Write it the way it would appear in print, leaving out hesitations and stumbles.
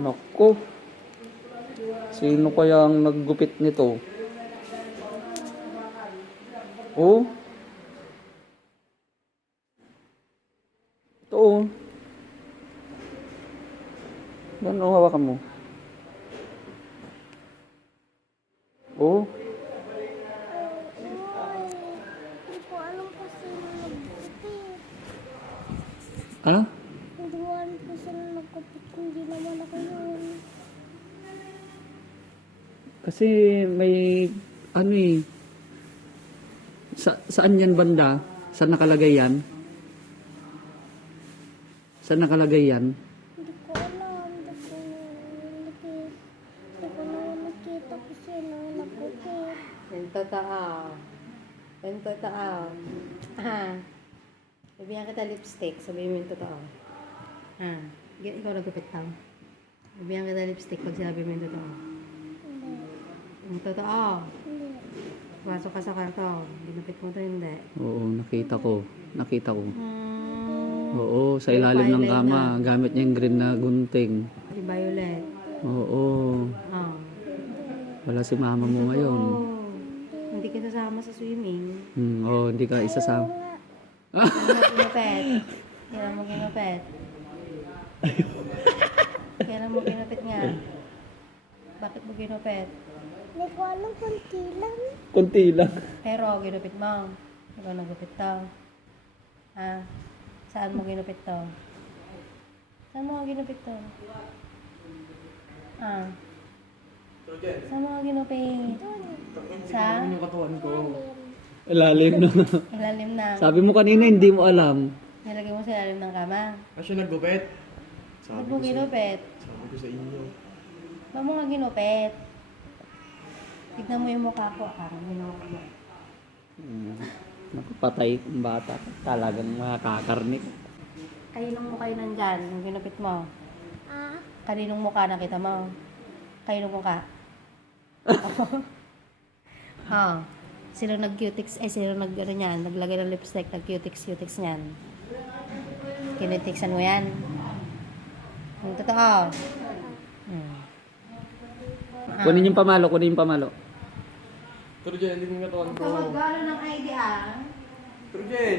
Naku. Sino kaya ang naggupit nito? Oh. Ito oh. Gano'n hawakan mo? Oh. Hindi ko alam kung sino nagkupit. Ano? Hindi ko alam kung sino nagkupit. Hindi naman ako yun. Kasi may ano eh. Saan yan banda? Saan nakalagay yan? Saan nakalagay yan? Hindi ko alam. Hindi ko naman nakita kung sino nagkupit. Yung totoo. Yung totoo. Ah. Sabihan kita lipstick. Sabihin mo yung totoo. Ah. Ikaw nagupit tao. Sabihan kita lipstick pag sinabi mo yung totoo. Hindi. Yung totoo. Hindi. Pasok ka sa kwarto. Ginupit mo to hindi. Oo, nakita ko. Nakita ko. Hmm. Oo, sa ilalim ng kama. Gamit niya yung green na gunting. Si Violet. Oo. Oh. Wala si mama mo ngayon. Oh. Hindi ka sasama sa swimming. Oo, hindi ka isasama. Kailan mo ginupit? Kailan mo ginupit nga? Bakit mo ginupit? Hindi ko alam kung lang. Kunti lang. Pero ginupit mo. Ikaw nagupit to. Ha? Saan mo ginupit to? Saan mo ginupit to? Ah. Saan mo ginupit? Sa? Ilalim na. Ilalim na. Sabi mo kanina, hindi mo alam. Nilagay mo sa ilalim ng kama. Siya naggupit. Ba't mo ginupit? Sabi ko sa inyo. Ba't mo nga ginupit? Tignan mo yung mukha ko. Parang ginawa mo. Nakapatay ang bata. Talagang makakakarnik. Kaninong mukha yun nandyan? Yung ginupit mo? Ah? Kaninong mukha nakita mo? Kaninong mukha? Oh. Sino nag-cutix? Sino nag-ano yan? Naglagay ng lipstick, nag-cutix niyan. Kinutixan mo yan? Yung totoo? Kunin yung pamalo, kunin yung pamalo. Pero Jen, hindi mo nga to Huwag ka mag-gano ng idea. Pero Jen,